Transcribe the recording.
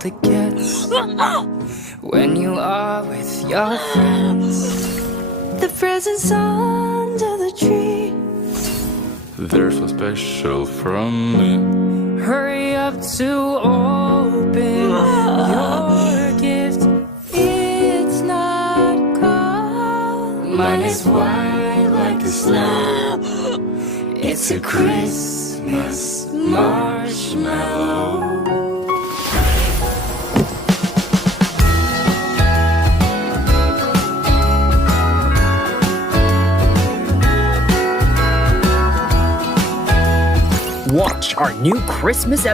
world it gets when you are with your friends. The presents under the tree, they're so special from me. hurry up to open your gift. It's not cold, mine is white like the snow. It's a Christmas marshmallow. Watch our new Christmas